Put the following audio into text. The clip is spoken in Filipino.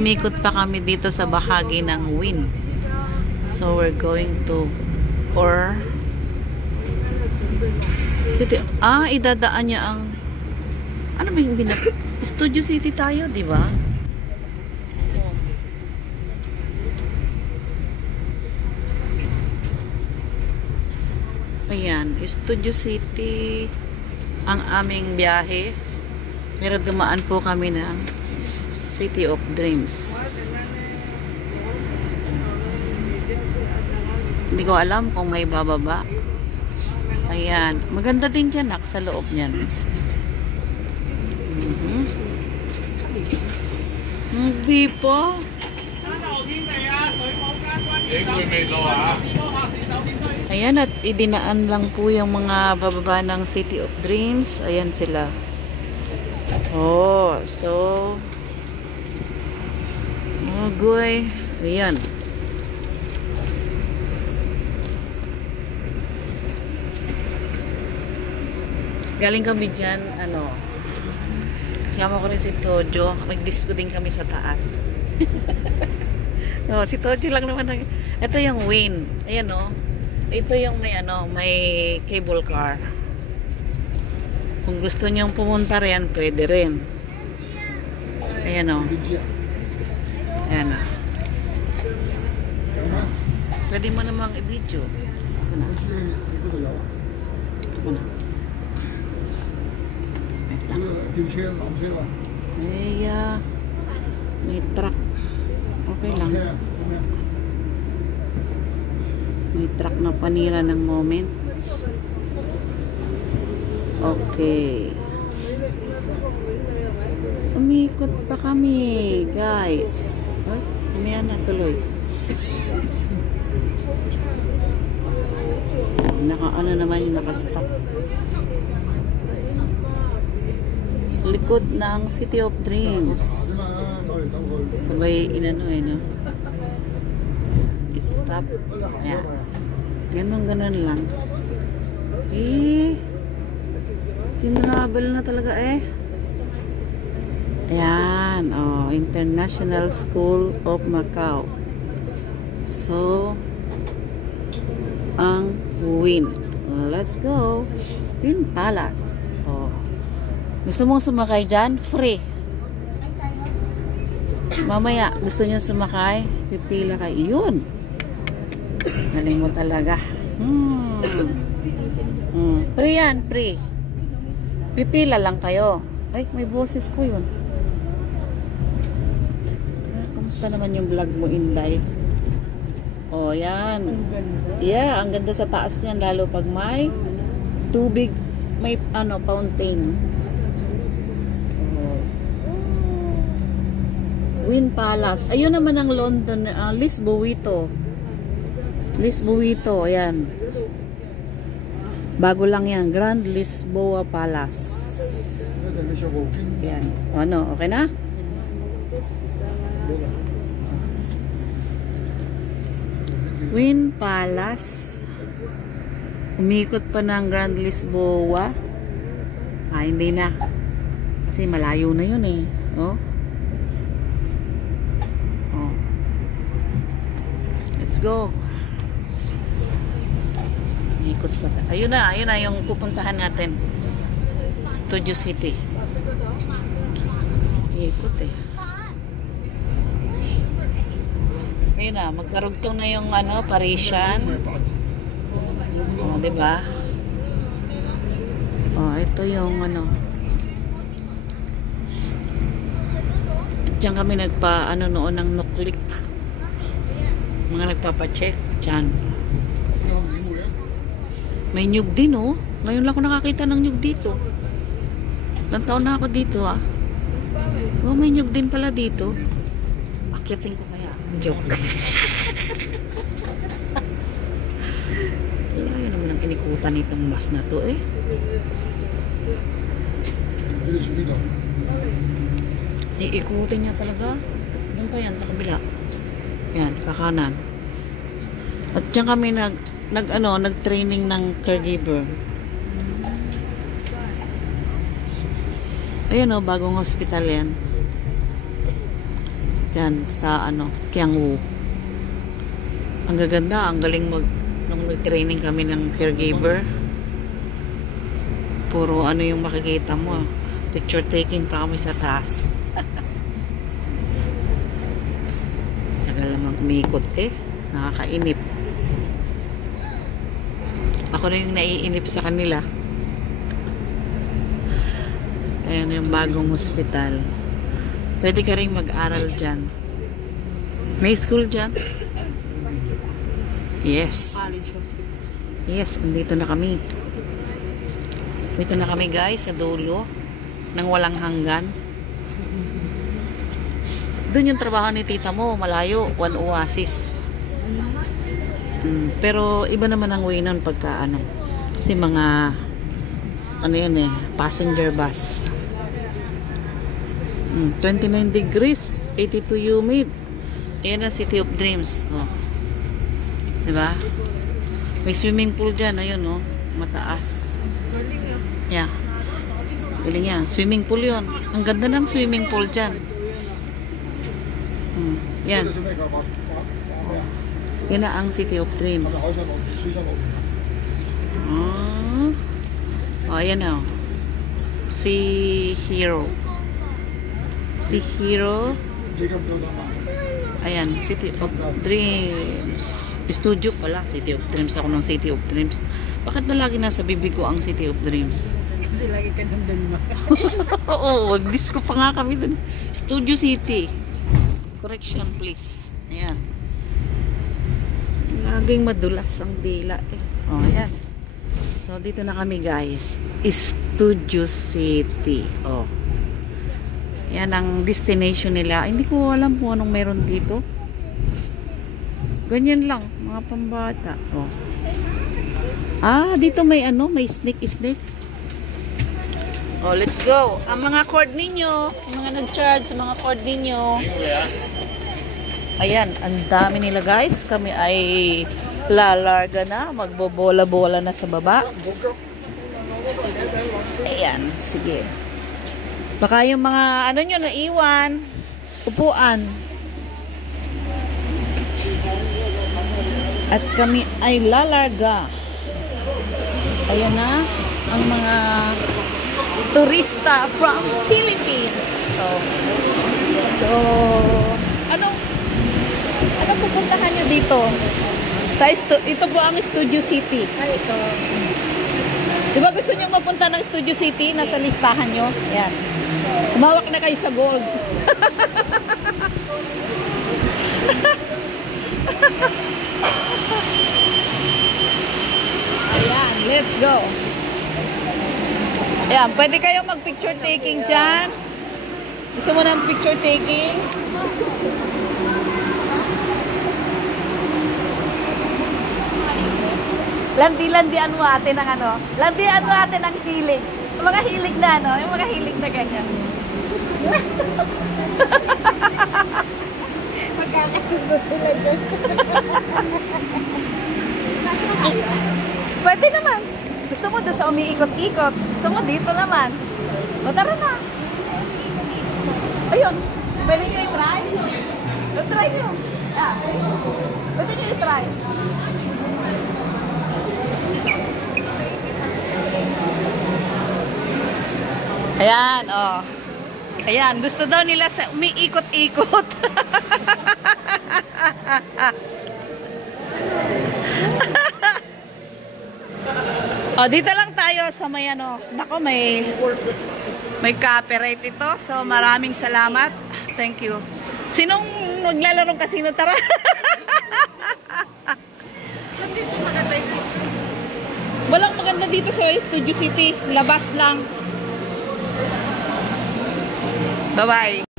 umikot pa kami dito sa bahagi ng Wynn. So we're going to City. Idadaan niya ang ano ba yung Studio City tayo, di ba? Ayan, Studio City ang aming biyahe. Pero dumaan po kami ng City of Dreams. Hindi ko alam kung may bababa. Ayan. Maganda din dyan, sa loob niyan. Hindi pa. Ayan, at idinaan lang po yung mga bababa ng City of Dreams. Ayan sila. Oh, so goy. Ayan. Galing kami dyan, kasama ko rin si Tojo. Nag-disco din kami sa taas. Si Tojo lang naman. Ito yung Wynn. Ayan, ito yung may cable car. Kung gusto nyong pumunta rin, pwede rin. Ayan, Ayan, pwede mo namang i-video. May truck. Okay lang. May truck na panira ng moment. Okay. Umikot pa kami, guys. Ay, umiyan na tuloy. Naman yung nakastop. Likod ng City of Dreams. Sabay no? Stop. Ayan. Ganon lang. Tinravel na talaga Ayan. International School of Macau. So, ang Wynn. Let's go. Wynn Palace. Gusto mong sumakay dyan? Free. Mamaya, gusto niyo sumakay? Pipila kayo. Yun. Galing mo talaga. Free yan, free. Pipila lang kayo. Ay, may boses ko yun. Kamusta naman yung vlog mo, Inday? Yan. Yeah, ang ganda sa taas niyan, lalo pag may tubig, may fountain. Wynn Palace. Ayun naman ang London, Lisboeta. Ayan. Bago lang yan. Grand Lisboa Palace. Ayan. Okay na? Wynn Palace. Umikot pa ng Grand Lisboa. Hindi na. Kasi malayo na yun Let's go. Ikot pa. Ayun na yung pupuntahan natin. Studio City. Ikot Ayun na, magkarugtong na yung Parisian. Diba? Ito yung Diyan kami noon ng nuklik. Mga nagpapacheck dyan. May nyug din Ngayon lang ako nakakita ng nyug dito. Ilang taon na ako dito may nyug din pala dito. Akyatin ko kaya. Joke. Layo naman ang inikutan nitong bus na to Iikutin niya talaga. Doon pa yan sa kabila. Yan, kakanan. At diyan kami nag-training ng caregiver. Ayan bagong hospital yan. Diyan sa Kiangwoo. Ang gaganda, ang galing nung nag-training kami ng caregiver. Puro yung makikita mo. Picture taking pa kami sa taas. Tagal naman kumikot nakakainip. Ako na yung naiinip sa kanila. Ayan yung bagong hospital. Pwede ka rin mag-aral dyan. May school dyan? Yes. Yes, andito na kami. Dito na kami guys, sa dulo ng walang hanggan. Doon yung trabaho ni tita mo, malayo, One Oasis. Pero iba naman ang way nun pagka kasi mga passenger bus. 29 degrees, 82 humid. Ayan ang City of Dreams. Diba? May swimming pool dyan, ayun mataas. Yeah. Galing yan. Swimming pool yun. Ang ganda ng swimming pool dyan. Yan. Yan na ang City of Dreams. Ayan na. Si Hero. Si Hero. Ayan. City of Dreams. Studio pala. City of Dreams. Ako ng City of Dreams. Bakit ba lagi nasa bibig ko ang City of Dreams? Kasi lagi ka nandun ba? Oo, disco pa nga kami dun. Studio City. Correction please. Ayan. Laging madulas ang dila ayan. So dito na kami guys. Studio City. Yan ang destination nila. Hindi ko alam kung anong meron dito. Ganyan lang, mga pambata. Dito may snake. Let's go. Ang mga cord ninyo, ang mga nag-charge sa mga cord ninyo. Ayan, ang dami nila guys. Kami ay lalarga na, magbobola-bola na sa baba. Ayan, sige. Baka yung mga nyo naiwan, upuan. At kami ay lalarga. Ayan na ang mga turista from Philippines. So ano pupuntahan nyo dito? Ito po ang Studio City. Ito. Diba gusto nyo mapunta ng Studio City? Nasa listahan nyo. Ayan. Umawak na kayo sa gold. Ayan, let's go. Ayan, pwede kayong mag-picture taking dyan. Gusto mo ng picture taking? Landi-landian mo ate ng landian mo ate ng hilig. Yung mga hilig na yung mga hilig na ganyan. Magkakasundo sila dyan. Pwede naman. Gusto mo doon sa umiikot-ikot. Gusto mo dito naman. Tara na. Ayun. Pwede nyo i-try? Try nyo. Pwede nyo i-try. Ayan, Ayan, gusto daw nila sa umiikot-ikot. Dito lang tayo sa may nako, may copyright ito. So, maraming salamat. Thank you. Sinong maglalarong kasino? Tara. Saan dito maganda yun? Walang maganda dito sa Studio City. Labas lang. Bye-bye.